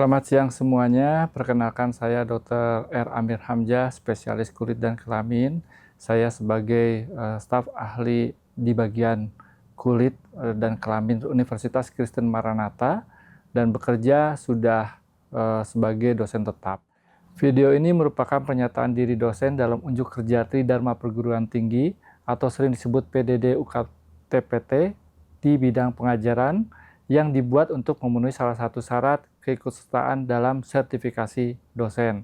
Selamat siang semuanya, perkenalkan saya Dr. R. Amir Hamzah, spesialis kulit dan kelamin. Saya sebagai staf ahli di bagian kulit dan kelamin Universitas Kristen Maranatha dan bekerja sudah sebagai dosen tetap. Video ini merupakan pernyataan diri dosen dalam unjuk kerja Tridharma Perguruan Tinggi atau sering disebut PDD UKTPT di bidang pengajaran yang dibuat untuk memenuhi salah satu syarat keikutsertaan dalam sertifikasi dosen.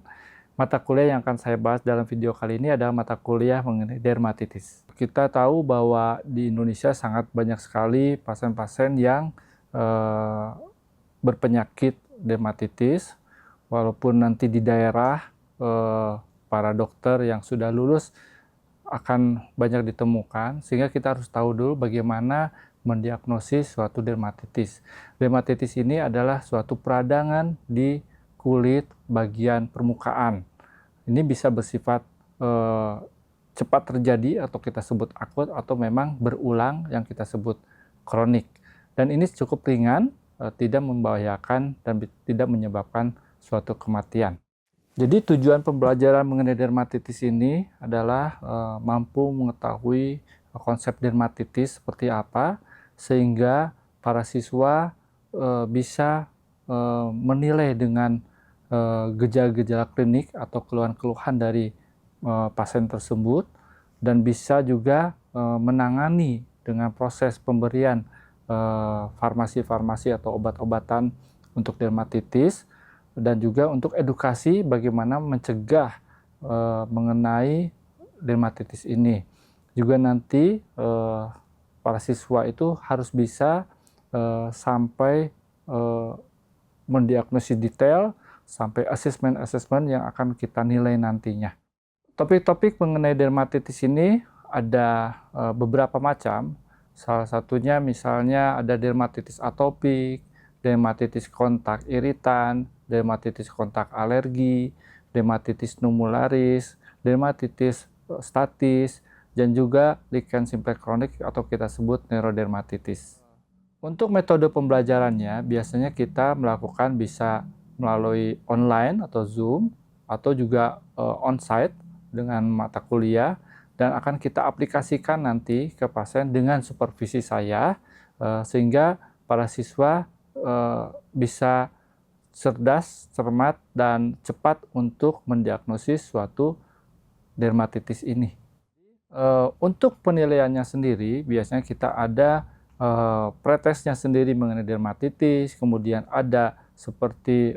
Mata kuliah yang akan saya bahas dalam video kali ini adalah mata kuliah mengenai dermatitis. Kita tahu bahwa di Indonesia sangat banyak sekali pasien-pasien yang berpenyakit dermatitis, walaupun nanti di daerah para dokter yang sudah lulus akan banyak ditemukan, sehingga kita harus tahu dulu bagaimana mendiagnosis suatu dermatitis. Dermatitis ini adalah suatu peradangan di kulit bagian permukaan. Ini bisa bersifat cepat terjadi atau kita sebut akut, atau memang berulang yang kita sebut kronik. Dan ini cukup ringan, tidak membahayakan dan tidak menyebabkan suatu kematian. Jadi tujuan pembelajaran mengenai dermatitis ini adalah mampu mengetahui konsep dermatitis seperti apa, sehingga para siswa bisa menilai dengan gejala-gejala klinik atau keluhan-keluhan dari pasien tersebut, dan bisa juga menangani dengan proses pemberian farmasi-farmasi atau obat-obatan untuk dermatitis, dan juga untuk edukasi bagaimana mencegah mengenai dermatitis ini. Juga nanti para siswa itu harus bisa sampai mendiagnosis detail, sampai asesmen-asesmen yang akan kita nilai nantinya. Topik-topik mengenai dermatitis ini ada beberapa macam. Salah satunya misalnya ada dermatitis atopik, dermatitis kontak iritan, dermatitis kontak alergi, dermatitis numularis, dermatitis statis, dan juga lichen simplex kronik atau kita sebut neurodermatitis. Untuk metode pembelajarannya, biasanya kita melakukan bisa melalui online atau Zoom, atau juga on-site dengan mata kuliah, dan akan kita aplikasikan nanti ke pasien dengan supervisi saya, sehingga para siswa bisa cerdas, cermat, dan cepat untuk mendiagnosis suatu dermatitis ini. Untuk penilaiannya sendiri, biasanya kita ada pretesnya sendiri mengenai dermatitis, kemudian ada seperti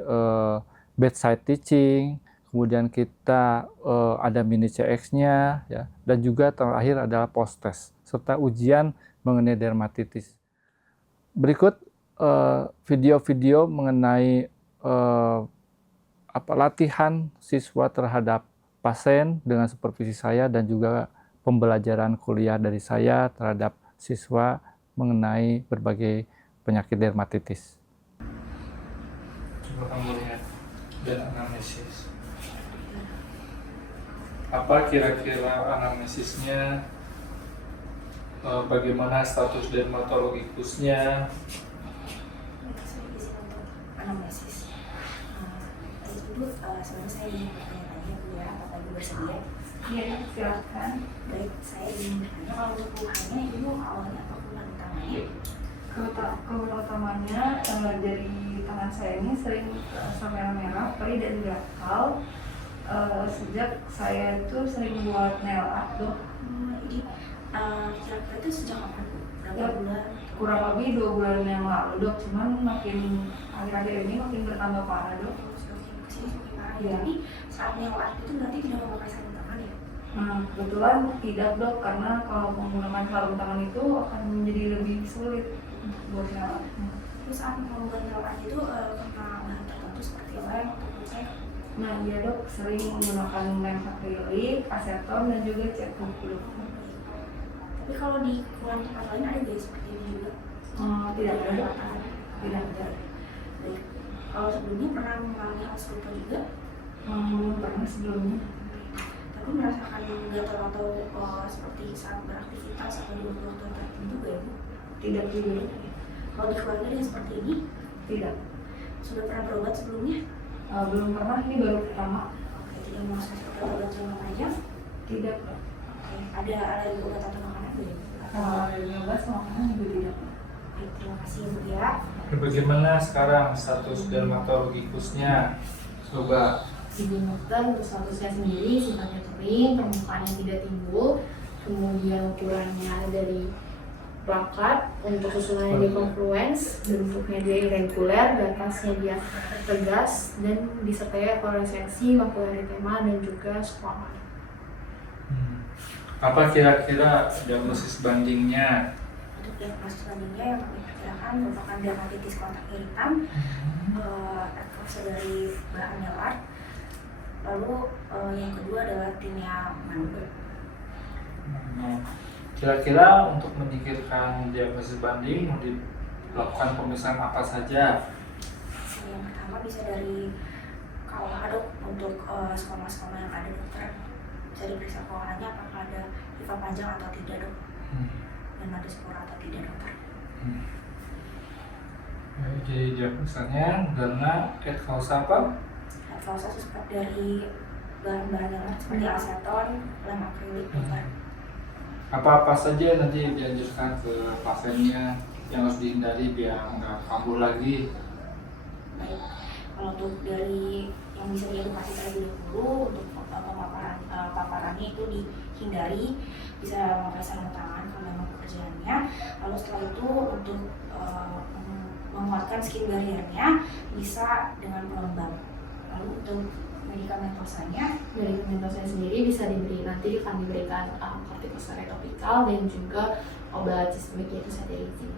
bedside teaching, kemudian kita ada mini CX-nya, ya, dan juga terakhir adalah post test serta ujian mengenai dermatitis. Berikut video-video mengenai latihan siswa terhadap pasien dengan supervisi saya, dan juga pembelajaran kuliah dari saya terhadap siswa mengenai berbagai penyakit dermatitis. Coba kamu lihat dan anamnesis. Apa kira-kira anamnesisnya? Bagaimana status dermatologikusnya? Anamnesis. Ibu, sebenarnya saya ingin bertanya-tanya, Bu, ya, apakah Ibu bersedia? Iya, silakan. Baik, saya ingin bertanya, kalau untuk keluhannya, Ibu awalnya apa keluhan utamanya? Keluhan utamanya dari tangan saya ini sering merah-merah, perih dan gatal. Sejak saya itu sering buat nail art, Dok. Jadi, kira-kira itu sejak apa, Bu? Berapa bulan? Kurang lebih 2 bulan yang lalu, Dok. Cuman makin akhir-akhir ini makin bertambah parah, Dok. Semakin kesini semakin parah. Iya. Jadi, saat nail art itu berarti tidak memakai sarung tangan, ya? Kebetulan tidak, Dok, karena kalau menggunakan sarung tangan itu akan menjadi lebih sulit buat nail art. Terus saat membuat nail art itu kena bahan tertentu seperti lem atau kucek? Nah, iya, Dok, sering menggunakan lem akrilik, aseton, dan juga cat kuku. Tapi kalau di keluhan tempat lain ada nggak seperti ini juga? Tidak ada, Dok. Tidak ada. Baik. Kalau sebelumnya pernah mengalami hal serupa juga? Pernah sebelumnya. Tapi merasakan gatal atau seperti saat beraktivitas atau di waktu-waktu tertentu nggak, ya, Bu? Tidak juga. Kalau di keluarga yang seperti ini? Tidak. Sudah pernah berobat sebelumnya? Belum pernah, ini baru pertama. Oke, tidak masuk seperti obat jangka panjang? Tidak. Oke, ada alergi obat atau makanan belum? Dari obat sama makanan juga tidak. Oke, terima kasih ya Bu ya. Bagaimana sekarang status dermatologikusnya? Coba. Ibu dokter untuk statusnya sendiri sifatnya kering, permukaannya tidak timbul, kemudian ukurannya ada dari plakat, untuk susunannya dia confluence, bentuknya dia irregular, batasnya dia tegas, dan disertai fluoresensi, makular erythema, dan juga squamous. Apa kira-kira diagnosis bandingnya? Untuk diagnosis bandingnya yang kami perkirakan merupakan dermatitis kontak iritan, rekursi dari bahan melar. Lalu yang kedua adalah tinea manual. Kira-kira untuk menyingkirkan diagnosis banding mau dilakukan pemeriksaan apa saja? Yang pertama bisa dari KUH dok, untuk skoma-skoma yang ada dokter. Bisa diperiksa KUH-nya apakah ada hifa panjang atau tidak dok, dan ada spora atau tidak dokter. Jadi diagnosanya karena et causa apa? Advausa suspek dari bahan-bahan yang seperti aseton, lem akrilik dokter. Apa-apa saja nanti dianjurkan ke pasiennya yang harus dihindari biar nggak kambuh lagi? Baik, kalau untuk dari yang bisa diedukasi terlebih dahulu untuk paparannya itu dihindari, bisa memakai sarung tangan kalau memang pekerjaannya. Lalu setelah itu untuk menguatkan skin barrier-nya bisa dengan pelembab. Lalu untuk medikamentosanya, Dari medikamentosnya sendiri bisa akan diberikan kortikosteroid topikal dan juga obat sistemik yaitu cetirizine.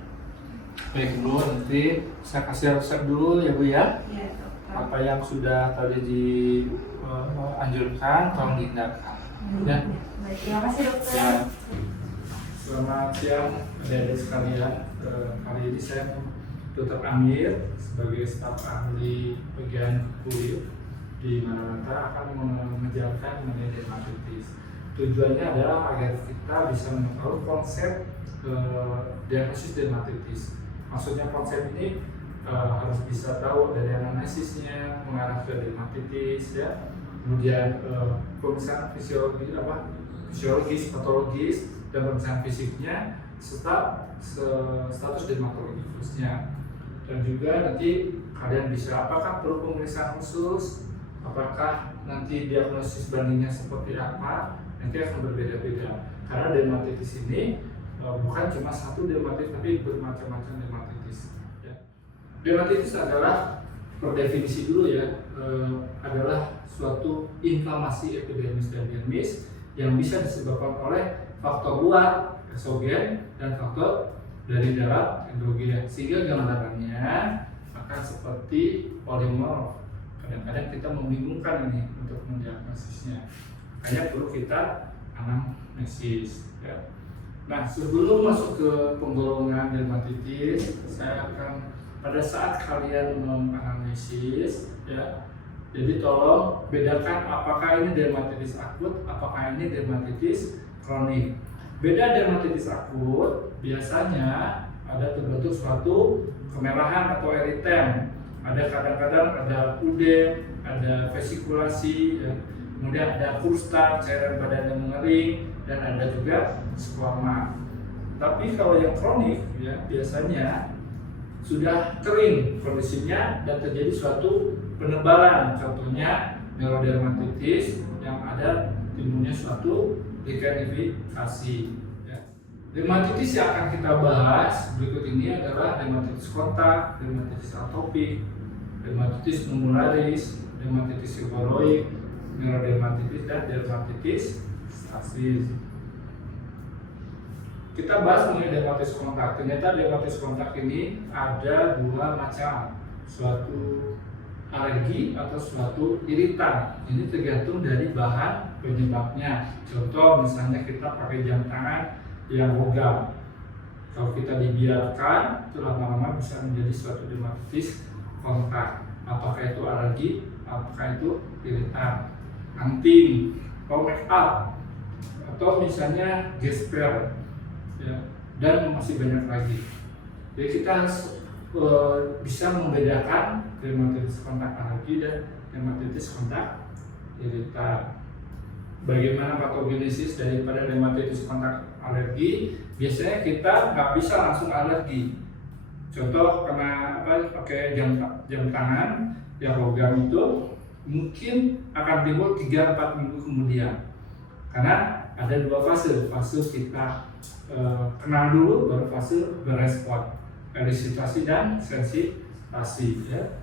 Baik dulu, nanti saya kasih resep dulu ya Bu ya. Iya dokter. Apa yang sudah tadi dianjurkan tolong dihindarkan. Ya. Baik, terima kasih dokter. Ya. Selamat siang adik-adik sekalian. Kali ini saya Dr. Amir sebagai staf ahli bagian kulit di Maranatha akan mengajarkan mengenai dermatitis. Tujuannya adalah agar kita bisa mengetahui konsep diagnosis dermatitis. Maksudnya konsep ini harus bisa tahu dari analisisnya mengarah ke dermatitis ya. Kemudian pemeriksaan fisiologis, patologis dan pemeriksaan fisiknya serta status dermatologikusnya. Dan juga nanti kalian bisa apakah perlu pemeriksaan khusus, apakah nanti diagnosis bandingnya seperti apa, nanti akan berbeda-beda. Karena dermatitis ini bukan cuma satu dermatitis, tapi bermacam-macam dermatitis. Ya. Dermatitis adalah, per definisi dulu ya, adalah suatu inflamasi epidermis dan dermis yang bisa disebabkan oleh faktor luar, eksogen, dan faktor dari dalam endogen, sehingga gambarannya akan seperti polimorf. Kadang-kadang kita membingungkan ini untuk mendiagnosisnya, makanya perlu kita anamnesis ya. Nah, sebelum masuk ke penggolongan dermatitis, saya akan pada saat kalian menganalisis ya, jadi tolong bedakan apakah ini dermatitis akut, apakah ini dermatitis kronik. Beda dermatitis akut biasanya ada terbentuk suatu kemerahan atau eritem. Ada kadang-kadang ada udem, ada vesikulasi, ya. Kemudian ada kusta, cairan badan yang mengering, dan ada juga squama. Tapi kalau yang kronik ya biasanya sudah kering kondisinya dan terjadi suatu penebalan. Contohnya neurodermatitis yang ada timbulnya suatu dekanifikasi. Ya. Dermatitis yang akan kita bahas berikut ini adalah dermatitis kontak, dermatitis atopik, dermatitis numularis, dermatitis seborrheic, neurodermatitis, dan dermatitis stasis. Kita bahas mengenai dermatitis kontak. Ternyata dermatitis kontak ini ada dua macam, suatu alergi atau suatu iritan. Ini tergantung dari bahan penyebabnya. Contoh misalnya kita pakai jam tangan yang logam. Kalau kita dibiarkan, itu lama-lama bisa menjadi suatu dermatitis kontak. Apakah itu alergi, apakah itu iritan. Anting, atau make up, atau misalnya gesper, ya, dan masih banyak lagi. Jadi kita harus bisa membedakan dermatitis kontak alergi dan dermatitis kontak iritan. Bagaimana patogenesis daripada dermatitis kontak alergi? Biasanya kita nggak bisa langsung alergi. Contoh kena pakai jam tangan yang logam itu mungkin akan timbul 3-4 minggu kemudian. Karena ada 2 fase kita kenal dulu, baru fase berespon, elisitasi dan sensitasi. Ya.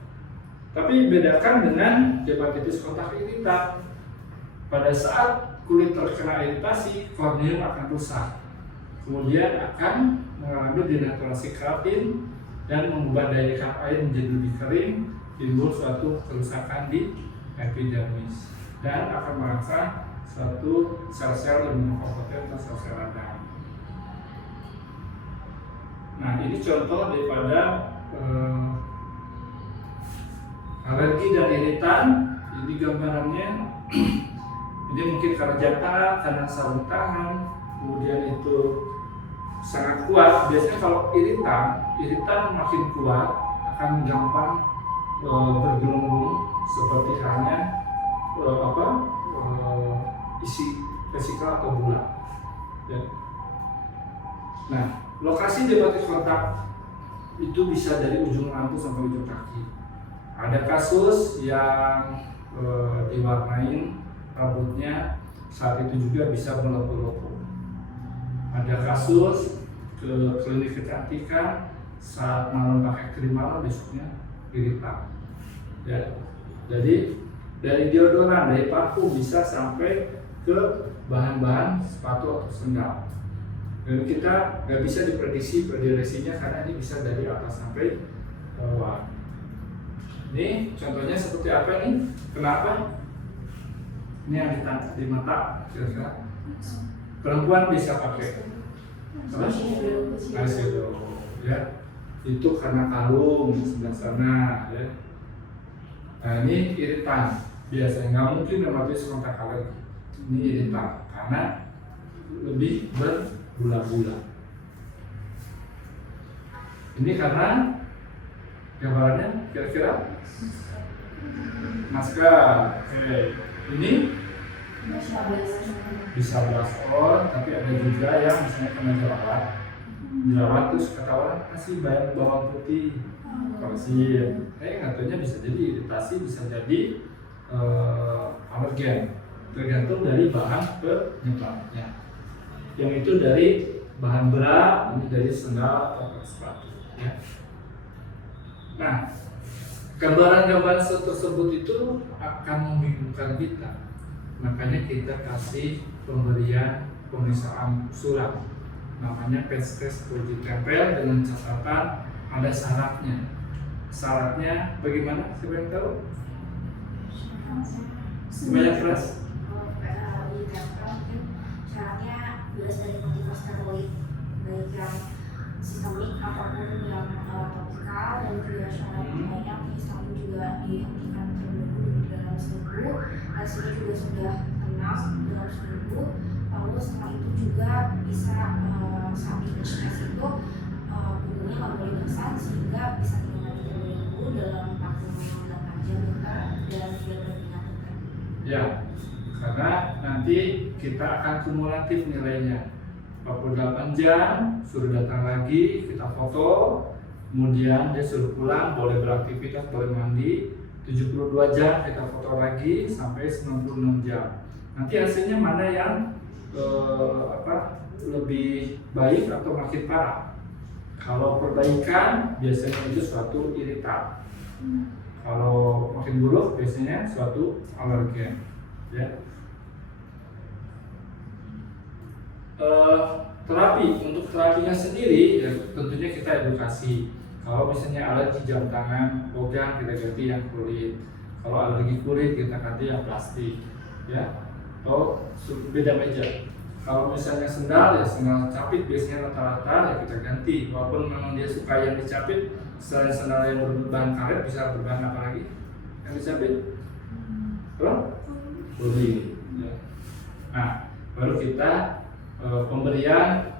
Tapi bedakan dengan dermatitis kontak iritan. Pada saat kulit terkena iritasi, korneum akan rusak, kemudian akan mengalami denaturasi keratin dan mengubah daya tahan air menjadi lebih kering, timbul suatu kerusakan di epidermis dan akan merangsang suatu sel-sel imunokompeten atau sel-sel radang. Nah, ini contoh daripada alergi dan iritan. Ini gambarannya. Ini mungkin karena jam tangan, karena sarung tangan, kemudian itu sangat kuat. Biasanya kalau iritan makin kuat akan gampang bergelembung seperti halnya isi vesikel atau bulat. Ya. Nah, lokasi dermatitis kontak itu bisa dari ujung rambut sampai ujung kaki. Ada kasus yang diwarnain rambutnya saat itu juga bisa melepuh-lepuh. Ada kasus ke klinik kecantikan saat malam pakai krim malam besoknya iritan. Ya. Jadi dari deodoran, dari parfum bisa sampai ke bahan-bahan sepatu atau sendal. Dan kita nggak bisa diprediksi progresinya karena ini bisa dari atas sampai bawah. Ini contohnya seperti apa nih? Kenapa? Ini yang ditangkap di mata, kira-kira perempuan bisa pakai eyeshadow, ya. Itu karena kalung sebelah sana, ya. Nah, ini iritan. Biasanya nggak mungkin dermatitis kontak alergi. Ini iritan karena lebih berbulan-bulan. Ini karena gambarannya kira-kira masker. Oke. Ini bisa blush on, tapi ada juga yang misalnya kena jerawat terus kata orang kasih bawang putih, kalsium. Katanya bisa jadi iritasi, bisa jadi alergen, tergantung dari bahan penyebabnya. Yang itu dari bahan berat, ini dari sendal atau sepatu. Ya. Nah, gambaran-gambaran tersebut itu akan membingungkan kita. Makanya kita kasih pemberian pemeriksaan surat, namanya patch test uji tempel dengan catatan ada syaratnya. Syaratnya bagaimana? Siapa yang tahu? Banyak kelas. Uji tempel mungkin syaratnya bebas dari kortikosteroid, baik yang sistemik ataupun yang topikal, dan juga syarat lainnya antihistamin juga dihentikan terlebih dahulu dalam seminggu. Hasilnya juga sudah tenang dalam seminggu. Lalu setelah itu juga bisa saat di tes itu punggungnya nggak boleh basah sehingga bisa diganti terlebih dahulu dalam 48 jam dan tidak berpindah-pindah. Ya, karena nanti kita akan kumulatif nilainya. 48 jam suruh datang lagi, kita foto, kemudian dia suruh pulang, boleh beraktivitas, boleh mandi. 72 jam kita foto lagi sampai 96 jam. Nanti hasilnya mana yang lebih baik atau makin parah? Kalau perbaikan biasanya itu suatu iritan. Kalau makin buruk biasanya suatu alergen. Ya. Terapi, untuk terapinya sendiri ya tentunya kita edukasi. Kalau misalnya alergi jam tangan, logam, kita ganti yang kulit. Kalau alergi kulit kita ganti yang plastik, ya. Atau beda meja. Kalau misalnya sendal ya sendal capit biasanya rata-rata ya kita ganti. Walaupun memang dia suka yang dicapit, selain sendal yang berbahan karet bisa berbahan apa lagi? Yang dicapit? Bodi. Ya. Nah, baru kita pemberian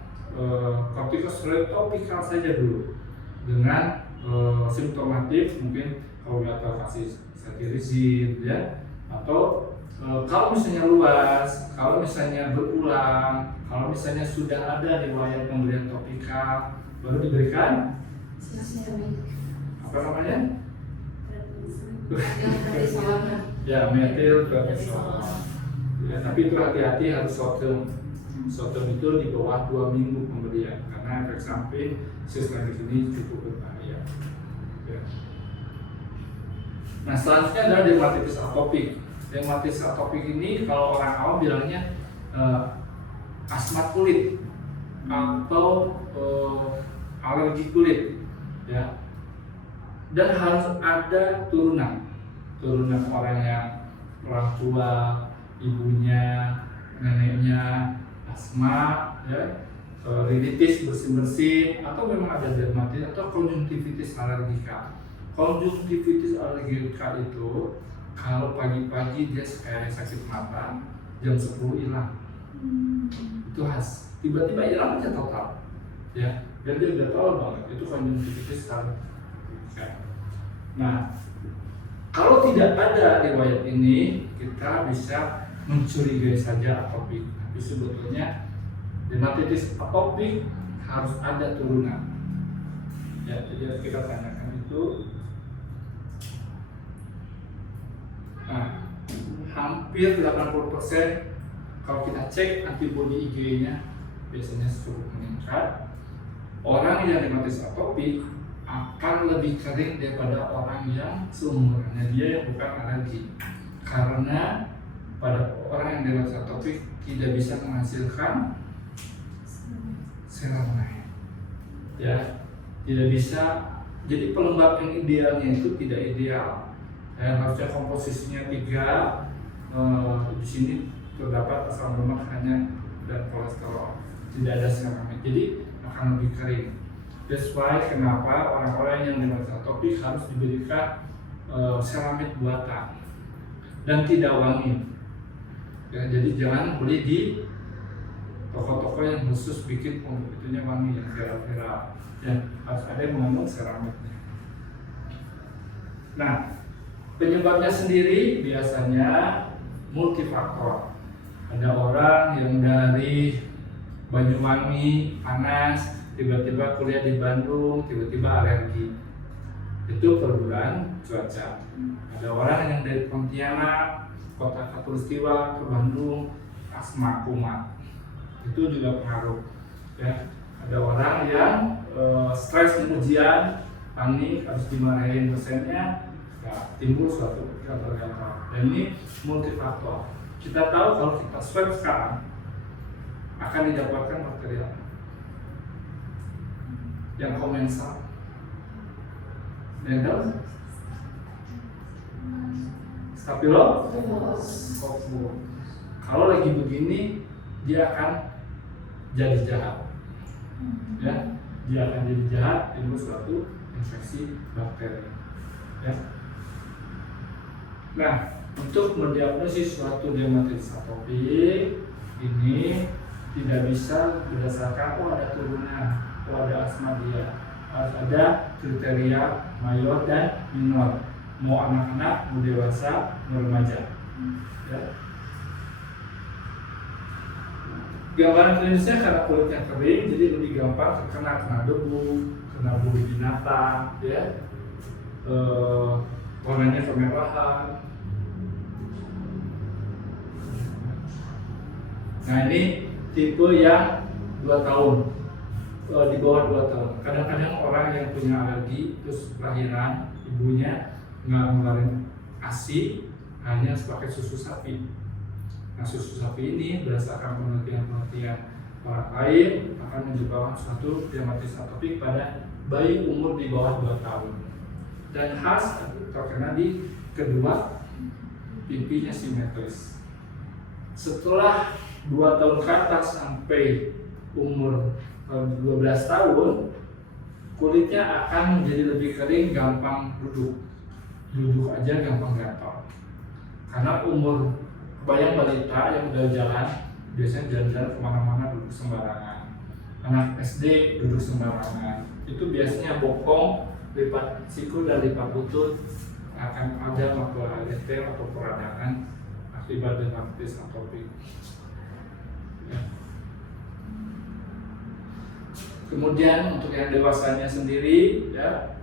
kortikosteroid topikal saja dulu dengan simptomatif, mungkin kalau gatal kasih cetirizine ya, atau kalau misalnya luas, kalau misalnya berulang, kalau misalnya sudah ada riwayat pemberian topikal, baru diberikan apa namanya? Ya, metil prednisolon. Ya, tapi itu hati-hati, harus short term. Short term itu di bawah 2 minggu pemberian, karena efek samping sistematik ini cukup berbahaya. Ya. Nah, selanjutnya adalah dermatitis atopik. Dermatitis atopik ini kalau orang awam bilangnya asma kulit atau alergi kulit, ya. Dan harus ada turunan orang yang orang tua, ibunya, neneknya asma, ya, rinitis bersin-bersin, atau memang ada dermatitis atau konjungtivitis alergika. Konjungtivitis alergika itu kalau pagi-pagi dia kayak sakit mata, jam 10 hilang. Itu khas. Tiba-tiba hilang aja total. Ya, dan dia udah tahu banget itu konjungtivitis alergika. Nah, kalau tidak ada riwayat ini, kita bisa mencurigai saja atopik. Tapi sebetulnya dermatitis atopik harus ada turunan. Ya, jadi kita tanyakan itu. Nah, hampir 80% kalau kita cek antibodi IgE-nya biasanya cukup meningkat. Orang yang dermatitis atopik akan lebih kering daripada orang yang seumurannya dia yang bukan alergi, karena pada orang yang dermatitis atopik tidak bisa menghasilkan ceramide, ya, tidak bisa. Jadi pelembab yang idealnya itu tidak ideal. Harusnya komposisinya 3. Di sini terdapat asam lemak hanya dan kolesterol, tidak ada ceramide, jadi akan lebih kering. That's why kenapa orang-orang yang dermatitis atopik harus diberikan ceramide buatan dan tidak wangi. Ya, jadi jangan beli di toko-toko yang khusus bikin itunya wangi yang viral-viral. Ya, harus ada yang mengandung ceramide. Nah, penyebabnya sendiri biasanya multifaktor. Ada orang yang dari Banyuwangi panas, tiba-tiba kuliah di Bandung, tiba-tiba alergi. Itu perubahan cuaca. Ada orang yang dari Pontianak, kota Katulistiwa ke Bandung, asma kumat. Itu juga pengaruh. Ya. Ada orang yang stres ujian, panik, harus dimarahin dosennya, ya, timbul suatu gatal-gatal. Dan ini multifaktor. Kita tahu kalau kita swab sekarang akan didapatkan bakteri apa? Yang komensal. Yang tahu? Staphylococcus. Kalau lagi begini, dia akan jadi jahat. Ya, dia akan jadi jahat, timbul suatu infeksi bakteri. Ya. Nah, untuk mendiagnosis suatu dermatitis atopik ini tidak bisa berdasarkan ada turunan, ada asma dia. Harus ada kriteria mayor dan minor. Mau anak-anak, mau dewasa, mau remaja. Ya. Gambaran klinisnya karena kulitnya kering, jadi lebih gampang kena debu, kena bulu binatang, ya. Warnanya kemerahan. Nah, ini tipe yang 2 tahun, di bawah 2 tahun. Kadang-kadang orang yang punya alergi terus kelahiran ibunya nggak ngeluarin ASI, hanya pakai susu sapi. Nah, susu sapi ini berdasarkan penelitian orang lain akan menyebabkan suatu dermatitis atopik pada bayi umur di bawah 2 tahun. Dan khas terkena di kedua pipinya simetris. Setelah 2 tahun ke atas sampai umur 12 tahun, kulitnya akan menjadi lebih kering, gampang duduk aja gampang gatal. Karena umur kebayang balita yang udah jalan biasanya jalan-jalan kemana-mana duduk sembarangan. Anak SD duduk sembarangan, itu biasanya bokong lipat siku dan lipat lutut akan ada makroadeter atau peradangan akibat dermatitis atopik. Ya. Kemudian untuk yang dewasanya sendiri, ya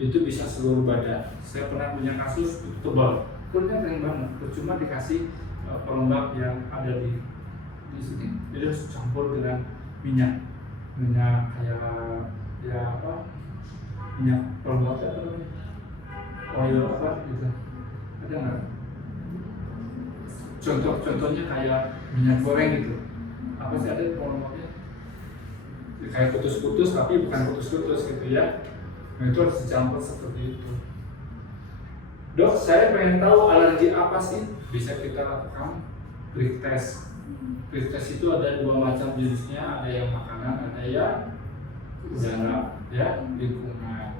itu bisa seluruh badan. Saya pernah punya kasus itu tebal, kulitnya kering banget, cuma dikasih pelembab yang ada di sini. Jadi harus campur dengan minyak kayak ya apa? Minyak pelembab apa namanya? Oil apa gitu? Ada nggak? Contohnya kayak minyak goreng gitu. Apa sih ada pelembabnya? Kayak putus-putus tapi bukan putus-putus gitu ya. Nah itu harus dicampur seperti itu. Dok, saya pengen tahu alergi apa sih? Bisa kita lakukan prick test. Prick test itu ada 2 macam jenisnya, ada yang makanan, ada yang udara, ya lingkungan.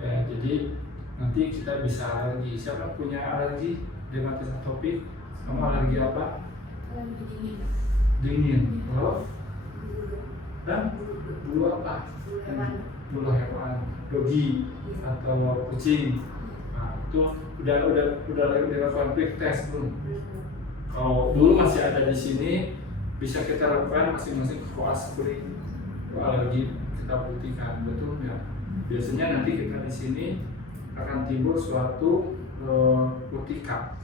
Ya, jadi nanti kita bisa alergi. Siapa punya alergi dermatitis atopik? Kamu alergi apa? Alergi dingin. Dingin. Kalau dan bulu apa? Bulu hewan, dogi atau kucing. Nah, itu udah dilakukan prick test belum? Kalau dulu masih ada di sini, bisa kita lakukan masing-masing koas kuning alergi kita putihkan, betul ya? Biasanya nanti kita di sini akan timbul suatu utika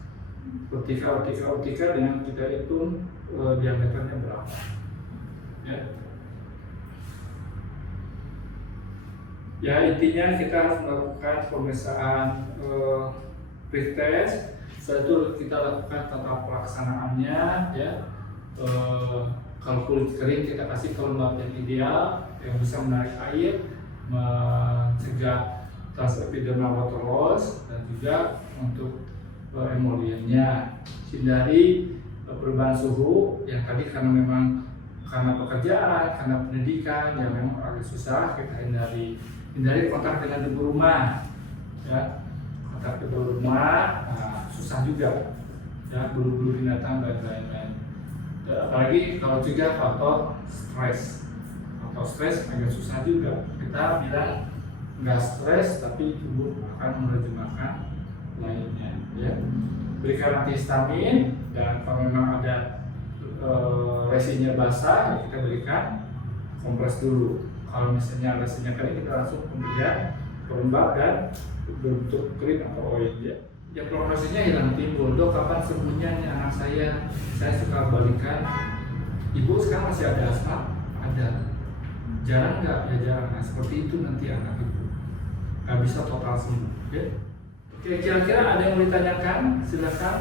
dengan kita hitung diameternya berapa. Ya. Ya intinya kita harus melakukan pemeriksaan prick test. Setelah itu kita lakukan tata pelaksanaannya, ya. Kalau kulit kering kita kasih pelembab yang ideal yang bisa menarik air, mencegah transfer epidermal water loss, dan juga untuk emoliennya. Hindari perubahan suhu yang tadi karena pekerjaan, karena pendidikan yang memang agak susah, kita hindari kontak dengan debu rumah, ya. Kontak debu rumah susah juga, ya, bulu-bulu binatang dan lain-lain. Apalagi kalau juga faktor stres agak susah juga. Kita bilang nggak stres tapi tubuh akan menerjemahkan lainnya, ya. Berikan antihistamin, dan kalau memang ada lesinya basah, ya kita berikan kompres dulu. Kalau misalnya lesinya kering, kita langsung pemberian pelembab dan berbentuk krim atau oil, ya. Yang prognosisnya hilang timbul. Dok, kapan sembuhnya nih anak saya suka balikan. Ibu sekarang masih ada asma? Ada. Jarang nggak? Ya jarang. Nah seperti itu nanti anak ibu nggak bisa total sembuh, ya. Oke, kira-kira ada yang mau ditanyakan? Silakan.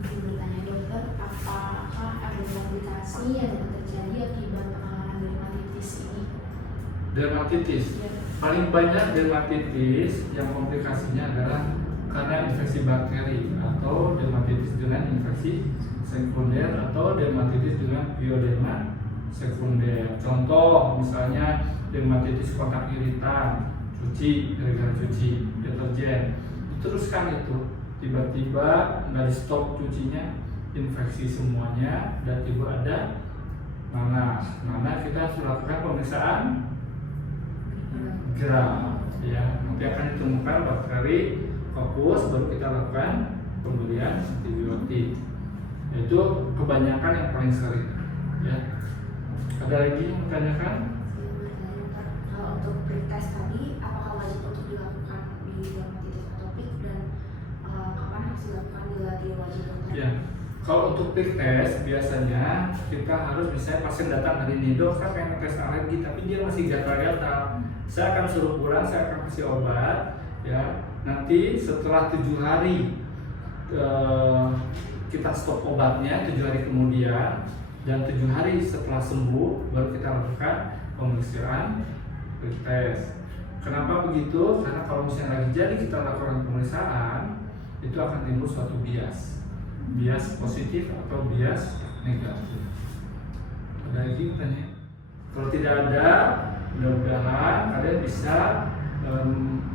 Izin bertanya dokter, apakah ada komplikasi yang dapat terjadi akibat penanganan dermatitis ini? Dermatitis. Ya. Paling banyak dermatitis yang komplikasinya adalah karena infeksi bakteri atau dermatitis dengan infeksi sekunder atau dermatitis dengan pioderma sekunder. Contoh misalnya dermatitis kontak iritan, gara-gara cuci deterjen, diteruskan itu tiba-tiba nggak di stop cucinya, infeksi semuanya, dan tiba ada mana kita harus lakukan pemeriksaan geram, ya. Nanti akan ditemukan bakteri fokus, baru kita lakukan pemberian antibiotik. Itu kebanyakan yang paling sering, ya. Ada lagi yang ditanyakan? Kalau untuk prick test tadi, apakah wajib untuk dilakukan di dermatitis atopik, dan kapan harus dilakukan bila tidak wajib dokter? Ya. Kalau untuk prick test biasanya kita harus, misalnya pasien datang hari ini, dok saya pengen tes alergi tapi dia masih gatal-gatal, saya akan suruh pulang, saya akan kasih obat, ya. Nanti setelah 7 hari kita stop obatnya, 7 hari kemudian, dan 7 hari setelah sembuh baru kita lakukan pemeriksaan prick test. Kenapa begitu? Karena kalau misalnya lagi jadi kita lakukan pemeriksaan, itu akan timbul suatu bias positif atau bias negatif. Ada lagi pertanyaan? Kalau tidak ada, mudah-mudahan kalian bisa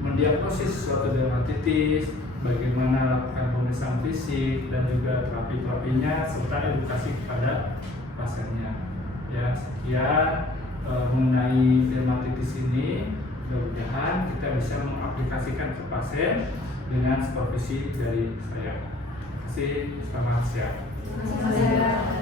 mendiagnosis suatu dermatitis, bagaimana lakukan pemeriksaan fisik dan juga terapi-terapinya, serta edukasi kepada pasiennya. Ya, sekian mengenai dermatitis ini. kita bisa mengaplikasikan ke pasien dengan supervisi dari saya. Terima kasih, selamat siang. Terima kasih.